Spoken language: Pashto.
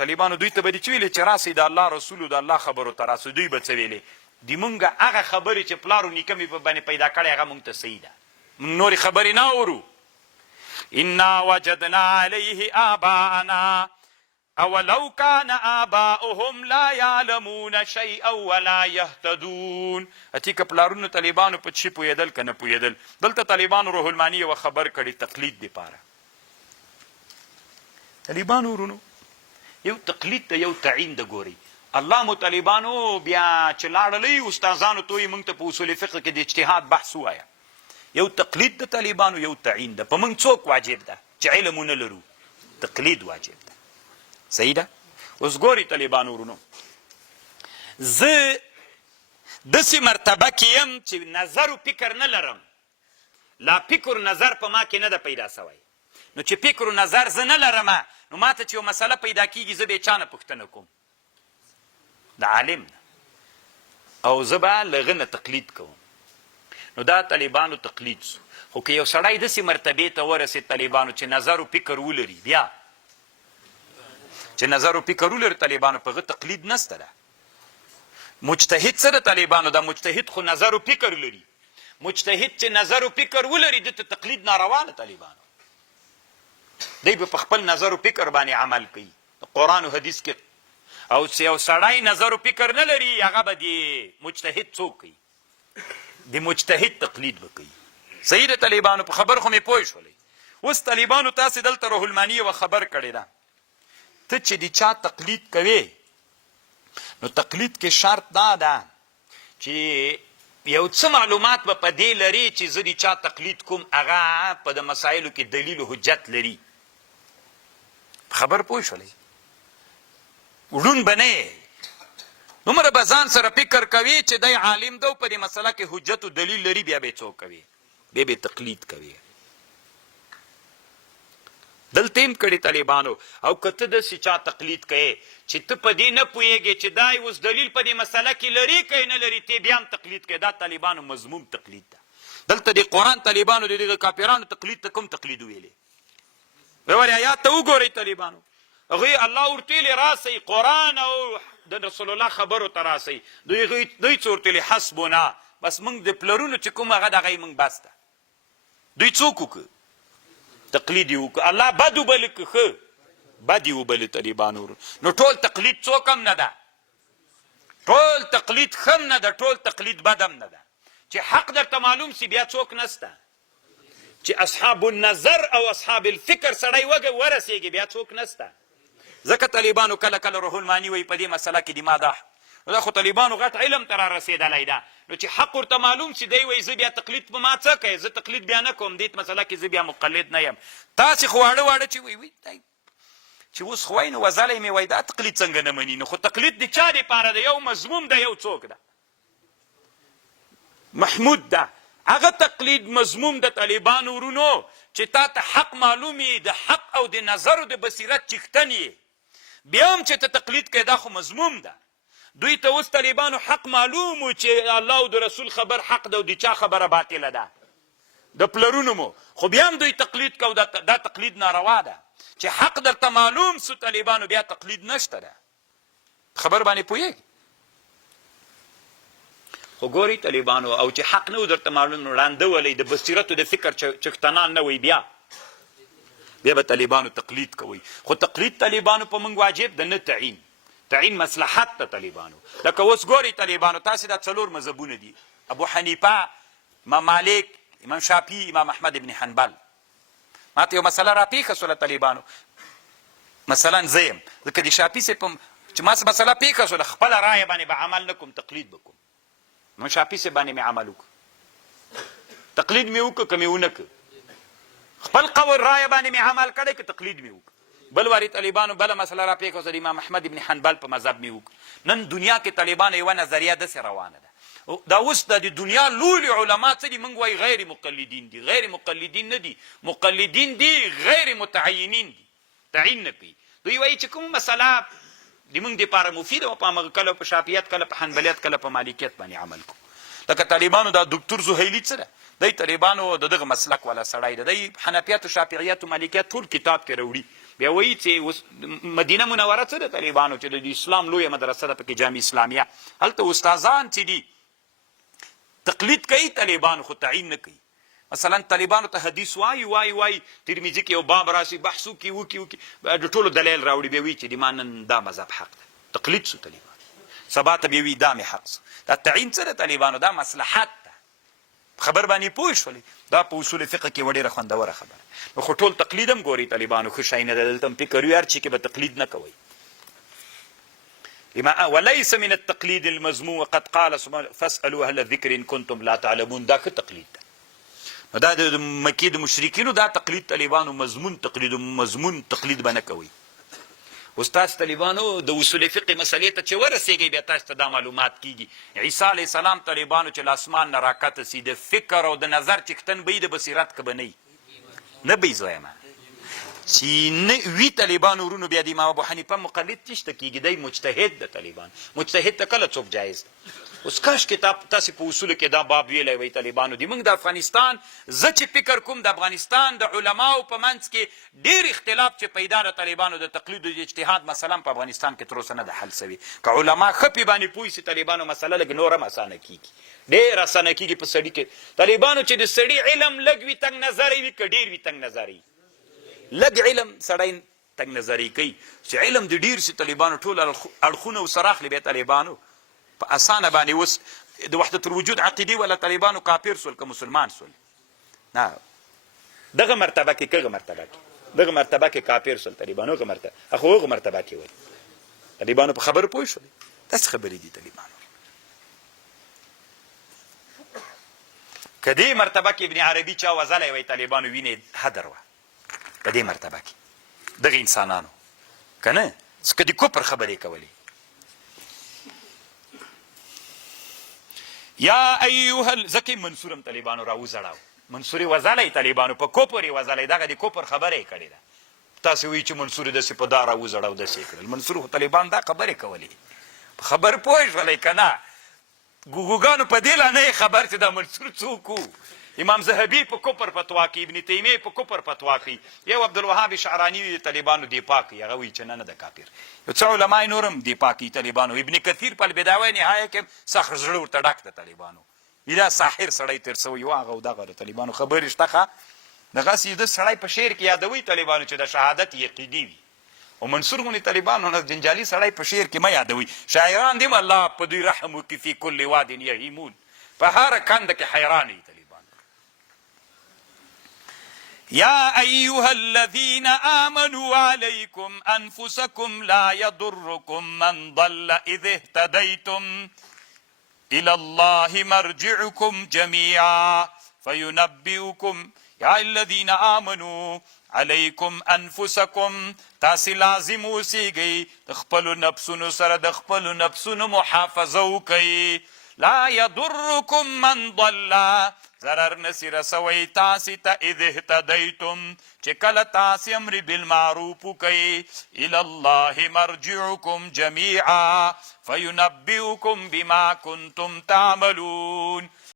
طالبانو دوی ته به دې چې ویلې چې راسئ د الله رسولو د الله خبرو ته راسئ. دوی به څه ویلې د مونږ هغه خبرې چې پلار و نیکه مې په باندې پیدا کړی هغه مونږ ته صحیح ده، مونږ نورې خبرې نه اورو. انا وجدنا علیه آباءنا اولو کان آباؤهم لا یعلمون شیئا ولا یهتدون. اتی که پلارونو طالبانو په چی پوهېدل که نه پوهېدل. دلته طالبانو روح المانی یوه خبر کړي تقلید دپاره. طالبانو ورونو یو تقلید ته یو تعین د ګورئ. الله مو طالبانو بیا چې لاړلی استادانو ته وایي موږ ته په اصول فقه کې د اجتهاد بحث ووایه. یو تقلید د طالبانو یو تعین ده. په موږ څوک واجب ده چې علم ونه لرو؟ تقلید واجب ده. صحیح ده؟ اوس ګورئ طالبانو ورونو، زه داسې مرتبه کې یم چې نظر و فکر نه لرم، لا فکر نظر په ما کې نه ده پیدا سوی. نو چې فکر و نظر زه نه لرمه نو ما ته چې یو مسله پیدا کېږي زه به یې چا نه پوښتنه کوم؟ د عالم نه. او زه به له هغه نه تقلید کوم. نو دا طالبانو تقلید سو. خو که یو سړی داسې مرتبې ته ورسېد طالبانو چې نظر و فکر ولري، بیا چې نظر و فکر ولري طالبانو په هغه تقلید نسته ده. مجتهد څه ده طالبانو؟ دا مجتهد خو نظر و فکر لري. مجتهد چې نظر و فکر ولري دته تقلید ناروا ده طالبانو. دی به په خپل نظر و فکر باندې عمل کوي قرآن و حدیث کې. او چې یو سړی نظر و فکر نه لري هغه به د مجتهد څوک کوي؟ د مجتهد تقلید به کوي. صحیح ده طالبانو؟ په خبر خو مې پوه شولئ. اوس طالبانو تاسې دلته روح المانی یوه خبر کړې ده. ته چې د چا تقلید کوې نو تقلید کې شرط دا ده چې یو څه معلومات به په دې لري چې زه د چا تقلید کوم هغه په د مسایلو کې دلیل و حجت لري. خبر پوه شولئ؟ وړون به نه یې. دومره به ځان سره فکر کوي چې دی عالم ده او په دې مسله کې حجت و دلیل لري، بیا به یې څوک کوي؟ بیا به تقلید کوي. دلته هم کړي طالبانو. او که ته داسې چا تقلید کوې چې ته په دې نه پوهېږې چې دی اوس دلیل په دې مسله کې لري که نه لري، ته بیا هم تقلید کوې. دا طالبانو مضموم تقلید ده. دلته د قرآن طالبانو د دغه کافرانو تقلید ته کوم تقلید ویلې؟ ورې آیات ته وګورئ طالبانو. هغوی الله ورته ویلې راسئ قرآن او د رسول الله خبرو ته راسئ. دوی څه ورته ویلې حسبنا، بس موږ د پلرونو چې کوم هغه د هغه یې موږ بس ده. دوی څوک وکړه؟ تقلید یې وکړه. الله بد وبله که ښه؟ بد یې وبله طالبانو. نو ټول تقلید څوک هم نه ده، ټول تقلید ښه هم نه ده، ټول تقلید بد هم نه ده. چې حق درته معلوم سي بیا څوک نسته. چې اصحاب النظر او اصحاب الفکر سړی ورسېږي بیا څوک نسته. ځکه طالبانو کله کله روح المانی وایي په دې مسله کې دما ده. دا خو طالبانو غټ علم ته را رسېدلی ده. نو چې حق ورته معلوم سي دی وایي زه بیا تقلید په ما څه کوې؟ زه تقلید بیا نه کوم. دې مسله کې زه بیا مقلد نه یم. تاسې خو واړه واړه چې وایي چې اوس خو وایي نو وزلی مې وایي دا تقلید څنګه نه مني؟ نو خو تقلید د چا دپاره ده؟ یو مضموم ده، یو څوک ده؟ محمود ده. هغه تقلید مضموم د طالبانو ورونو چې تا ته حق معلوم یې، د حق او د نظر او د بصیرت چښتن یې، بیا هم چې ته تقلید کوې دا خو مضموم ده. دوی ته اوس طالبانو حق معلوم و چې الله او د رسول خبر حق ده او د چا خبره باطله ده، د پلرونو مو، خو بیا هم دوی تقلید کو. دا تقلید ناروا ده. چې حق درته معلوم سو طالبانو بیا تقلید نشته ده. خبر باندې پوهېږي؟ خو ګورئ طالبانو، او چې حق نه و درته معلوم نو ړانده ولئ، د بصیرت و د فکر چښتنان نه وئ، بیا به طالبانو تقلید کوئ. خو تقلید طالبانو په موږ واجب ده، نه تعین. تعین مصلحت ته طالبانو. لکه اوس ګورئ طالبانو، تاسې دا څلور مذهبونه دي: ابو حنیفه، امام مالک، امام شافعي، امام احمد ابن حنبل. ما ته یو مسله را پیښه سوله طالبانو. مثلا زه یم، ځکه د شافعي صاحب چې ما څه مسله پیښه سوله خپله رایه باندې به عمل نه کوم، تقلید به کوم. امام شافعي صاحب باندې مې عمل وکړو، تقلید مې وکړو که مې ونه کړ. خپل قول رایه باندې مې عمل کړی که تقلید مې وکړ. بل واري طالبانو بله مسله را پیښه سوله امام احمد ابن حنبل په مذهب مې وکړ. نن دنیا کې طالبانو یوه نظریه داسې روانه ده. دا اوس د دنیا لوی علما څه دي؟ موږ وایي غیر مقلدین دي. غیر مقلدین نه دي، مقلدین دي، غیر متعینین دي، تعین نه کوي. دوی وایي چې کوم مسله د موږ دپاره مفیده وه، په همغه کله په شافعیت، کله په حنبلیت، کله په مالکیت باندې عمل کوو. لکه طالبانو دا دکتور زهیلي څه ده؟ دی طالبانو د دغه مسلک والا سړی ده. دی حنفیت و شافعیت و مالکیت ټول کتاب کې راوړي. بیا وایي چې اوس مدینه منوره څه د طالبانو چې د اسلام لویه مدرسه ده پکې جامع اسلامیه، هلته استادان چې دي تقلید کوي، طالبانو خو تعیین نه کوي. مثلا طالبانو ته حدیث وایي ترمذي کې یو باب راشي بحث وکي د ټولو دلیل راوړي، بیا وایي چې د ما نن دا مذهب حق ده. تقلید سو طالبان، سبا ته بیا وایي دا مې حق سو. دا تعیین څه ده طالبانو؟ دا مصلحت ده. خبر باندې پوه شولې؟ دا په اصول فقه کې ډېره خوندوره خبره. نو خو ټول تقلید هم ګوري طالبانو، ښه شی نه ده. دلته هم فکر وي هر چي کې به تقلید نه کوئ. وليس من التقليد المذموم وقد قال سبحانه فاسألوا اهل الذكر ان كنتم لا تعلمون. دا ښه تقلید ده. دا د مکې د مشرکینو دا تقلید طالبانو مضمون تقلید به نه کوئ. اوس تاسو طالبانو د اصول فقه مسلې ته چې ورسېږئ بیا تاسو ته دا معلومات کیږي. عیسی علیه السلام طالبانو چې له اسمان نه راکته سي، د فکر او د نظر چښتن به یې د بصیرت که به نه به یې زویمه چې نه وي طالبانو ورونو. بیا د امام ابو حنیفه مقلد چېشته کېږي، دی مجتهد د طالبان. مجتهد ته کله څوک جایز ده؟ اوس کاشکې تاسې په اصولو کې دا باب ویلی وی طالبانو. د موږ د افغانستان زه چې فکر کوم د افغانستان د علماو په منځ کې ډېر اختلاف چې پیدا د طالبانو د تقلید او د اجتهاد مسله په افغانستان کې تر اوسه نه ده حل سوي. که علما ښه پې باندې پوه سي طالبانو مسله لږ نور هم اسانه کېږي، ډېر اسانه کېږي په سړي کې. طالبانو چې د سړي علم لږ وي تنګ نظری وي که ډېر وي تنګ نظری، لږ علم سړی تنګ نظری کوي. چې علم د ډېر سي طالبانو ټول اړخونه ورسره اخلي، بیا طالبانو په اسانه باندې اوس د وحدت الوجود عقیدې ولا طالبانو کافر سول که مسلمان سول. نه دغه مرتبه کې دغه مرتبه کې کافر سول طالبانو. هغه مرتبه اخو هغه مرتبه کې وایي طالبانو په خبره پوه شولې. داسې خبرې دي طالبانو. که دې مرتبه کې ابن عربي چا وزلی وایي طالبانو وینې هدر وه په دې مرتبه کې دغه انسانانو، که نه که د کفر خبرې کولې. یا ایها ځکه منصور هم طالبانو راوزړاو، منصور یې وزلی طالبانو په کفر یې وزلی، دغه د کفر خبره یې کړې ده. تاسې وایي چې منصور یې داسې په دا راوزړاو داسې یې کړل. منصور خو طالبان دا خبرې کولې. په خبر پوه شولی که نه؟ ګوګوګانو په دې لا نه یې خبر چې دا منصور څوک و. امام ذهبي په کفر فتوا کوي، ابن تیمیه په کفر فتوا کوي، یو عبدالوهاب شعراني د طالبانو دفاع کوي، هغه وایي چې نه ده کافر. یو څه علما نور هم دفاع کوي طالبانو. ابن کثیر په البدایه و نهایه کې سخت زړه ورته ډک د طالبانو. دا ساحر سړی تېر سوی و، هغه او دغه د طالبانو خبرې شته ښه. دغسې د سړی په شعر کې یادوي طالبانو چې د شهادت یقیني وي. او منصور غونې طالبانو نه جنجالي سړی په شعر کې مه یادوي. شاعران دي الله په دوی رحم وکړي فی کل واد یهیمون، په هره کنده کې حیران وي طالبان. یا ایها الذین آمنوا علیکم انفسکم لا یضرکم من ضل اذ اهتدیتم الى الله مرجعکم جمیعا فینبئکم. یا الذین آمنوا علیکم انفسکم، تاسې لازم اوسیږئ د خپلو نفسونو سره د خپلو نفسونو محافظه وکئ. لا یضرکم من ضل، ضرر نسی رسوی تاسی تا اذ اهتدیتم چه کل تاسی امر بالمعروف وکئ. الى الله مرجعکم جمیعا فینبئکم بما کنتم تعملون.